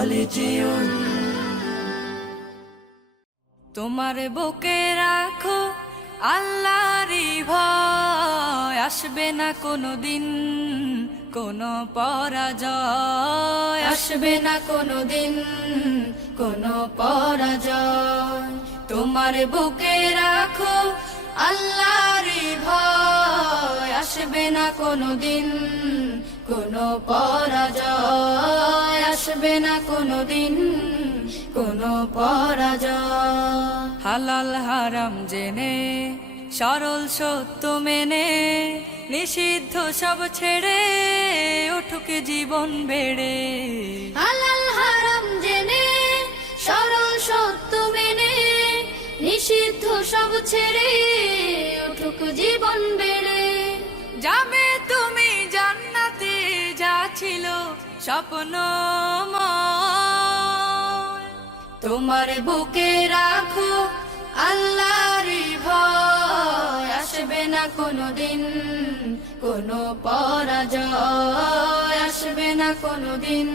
হলে যেও তোমার বুকে রাখো আল্লাহরই ভয়, আসবে না কোনো দিন কোনো পরাজয়, আসবে না কোনো দিন কোনো পরাজয়। তোমার বুকে রাখো আল্লাহরই ভয়, আসবে না কোনো দিন কোনো পরাজয়, আসবে না কোনো দিন কোনো পরাজয়। হালাল হারাম জেনে সরল সত্য মেনে নিষিদ্ধ সব ছেড়ে উঠুক জীবন বেড়ে। হালাল হারাম জেনে সরল সত্য মেনে নিষিদ্ধ সব ছেড়ে উঠুক জীবন বেড়ে। যাবে তুমি জান্নাতে যা ছিল স্বপ্নময়, তোমার বুকে রাখো আল্লাহরই ভয়, আসবে না কোনো দিন কোনো পরাজয়, আসবে না কোনো দিন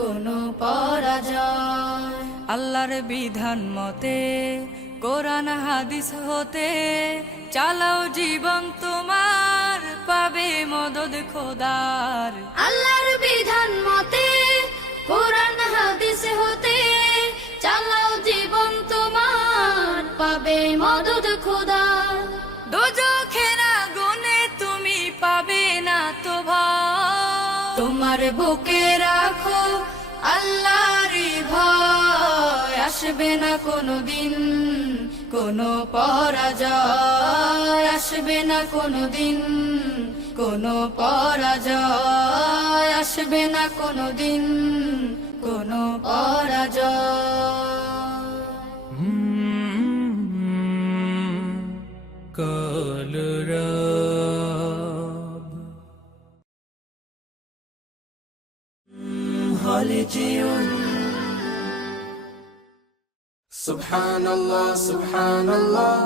কোনো পরাজয়। আল্লাহর বিধান মতে কোরআন হাদিস হতে চালাও জীবন তোমার, পাবে মদদ খোদার। আল্লাহর বিধান মতে কোরআন হাদিস হতে চালাও জীবন তোমার, পাবে মদদ খোদার। দোজখের আগুনে তুমি পাবে না তো ভয়, তোমার বুকে রাখো আল্লাহরই ভয়, আসবে না কোনো দিন কোনো পরাজয়, আসবে না কোনো দিন কোনো পরাজয়, আসবে না কোনো দিন কোনো পরাজয়। কলরব হলে যেও Subhanallah, Subhanallah,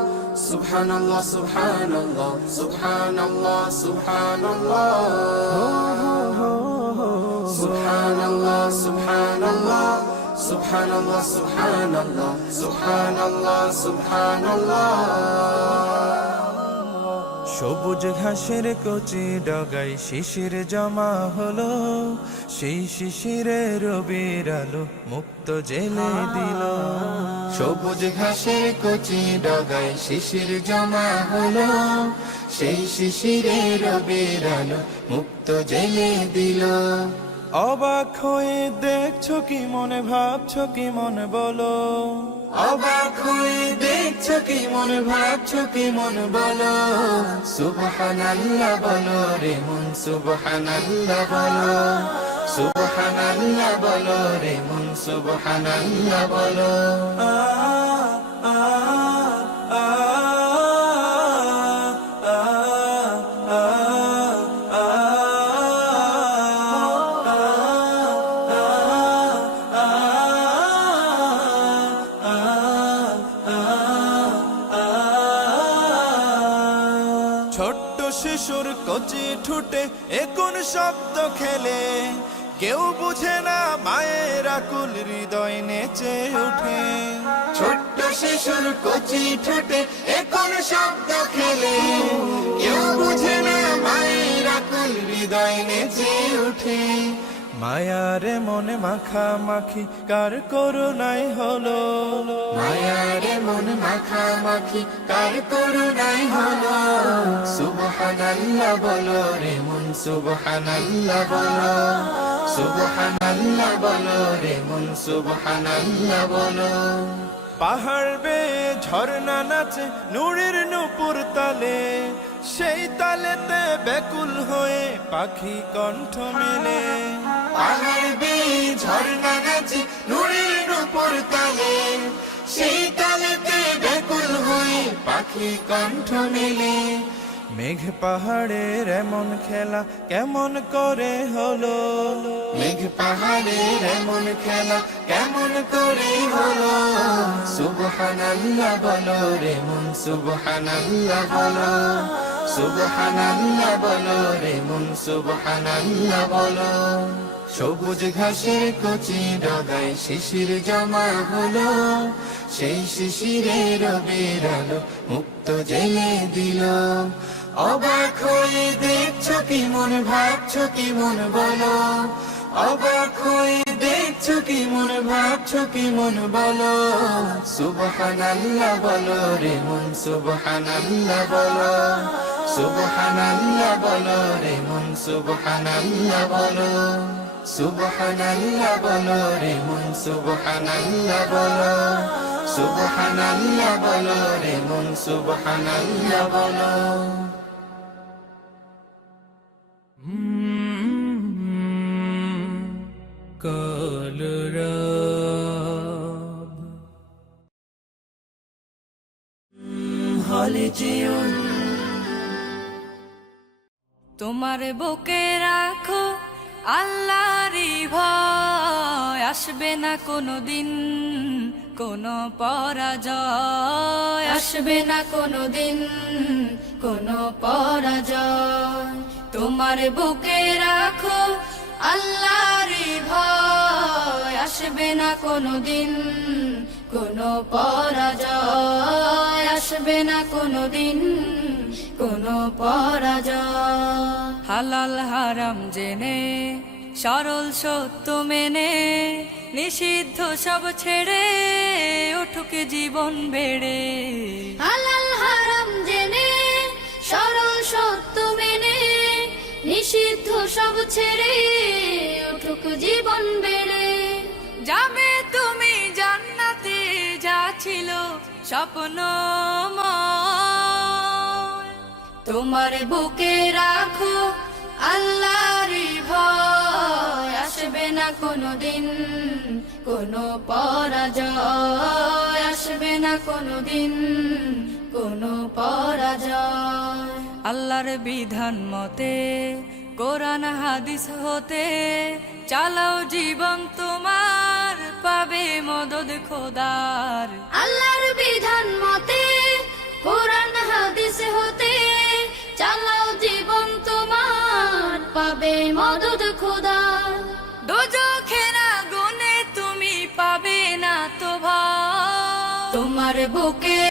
Subhanallah, Subhanallah, Subhanallah, Subhanallah, Subhanallah, Subhanallah, Subhanallah, Subhanallah, Subhanallah, Subhanallah. সবুজ ঘাসের কচি ডগায় শিশির জমা হলো, সেই শিশিরে রবির আলো মুক্ত জেলে দিল। সবুজ ঘাসের কচি ডগায় শিশির জমা হলো, সেই শিশিরে রবির আলো মুক্ত জেলে দিল। অবাক হয়ে দেখছো কি মনে, ভাবছো কি মনে বলো, অবাক হয়ে দেখছো কি মনে, ভাবছো কি মনে বলো। সুবহানাল্লাহ বলো রে মন, সুবহানাল্লাহ বলো, সুবহানাল্লাহ বলো রে মন, সুবহানাল্লাহ বলো। ছোট্ট শিশুর কচি ঠুটে এখন শব্দ খেলে, কেউ বুঝে না মায়ের আকুল হৃদয় নেচে ওঠে। ছোট্ট শিশুর কচি ঠোঁটে এখন শব্দ খেলে, কেউ বুঝে না মায়ের আকুল হৃদয় নেচে ওঠে। মায়ার মনে মাখামাখি কার করুণাই হলো, মায়ার মন মাখামাখি কার করুণাই হলো। সুবহানাল্লাহ বলো রে মন, সুবহানাল্লাহ বলো, সুবহানাল্লাহ বলো রে মন, সুবহানাল্লাহ বলো। পাহাড় বেয়ে ঝর্ণা নাচে নূরের নূপুর তালে, সেই তালেতে ব্যাকুল হয়ে পাখি কণ্ঠ মেলে। পাহাড় বেয়ে ঝর্ণা নাচে নূরের নূপুর তালে, সেই তালেতে ব্যাকুল হয়ে পাখি কণ্ঠ মেলে। মেঘ পাহাড়ের এমন খেলা কেমন করে হলো, মেঘ পাহাড়ের এমন খেলা কেমন করে হলো। সুবহানাল্লাহ বলো রে মন, সুবহানাল্লাহ বলো, সুবহানাল্লাহ বলো রে মন, সুবহানাল্লাহ বলো। সবুজ ঘাসের কচি ডগায় শিশির জমা হলো, সেই শিশিরে রবির আলো মুক্ত জেলে দিল। অবাক হয়ে দেখছো কি মন, ভাবছো কি মন বলো, অবাক হয়ে দেখছো কি মন, ভাবছো কি মন বলো। সুবহানাল্লাহ বলো রে মন, সুবহানাল্লাহ বলো, সুবহানাল্লাহ বলো রে মন, সুবহানাল্লাহ বলো, সুবহানাল্লাহ বলো রে মন, সুবহানাল্লাহ বলো, সুবহানাল্লাহ বলো রে মন, সুবহানাল্লাহ বলো। কলরব হলে যেও তোমার বুকে রাখো আল্লাহরই ভয়, আসবে না কোনো দিন কোনো পরাজয়, আসবে না কোনো দিন কোনো পরাজয়। তোমার বুকে রাখো আল্লাহরই ভয়, আসবে না কোনো দিন কোনো পরাজয়, আসবে না কোনো দিন কোনো পরাজয়। হালাল হারাম জেনে সরল সত্য মেনে, নিষিদ্ধ সব ছেড়ে উঠুক জীবন বেড়ে। হালাল হারাম জেনে সরল সত্য মেনে, নিষিদ্ধ সব ছেড়ে উঠুক জীবন বেড়ে। যাবে তুমি জান্নাতে, যা ছিল স্বপ্নময়। তোমার বুকে রাখো আল্লাহরই ভয়, আসবে না কোনো দিন কোনো পরাজয়, আসবে না কোনো দিন কোনো পরাজয়। আল্লাহর বিধান মতে কোরআন হাদিস হতে চালাও জীবন তোমার, পাবে মদদ খোদার। আল্লাহর বিধান মতে কোরআন হাদিস হতে চালাও জীবন তোমার, পাবে মদদ খোদার। দোজখের আগুনে তুমি পাবে না তো ভয়, তোমার বুকে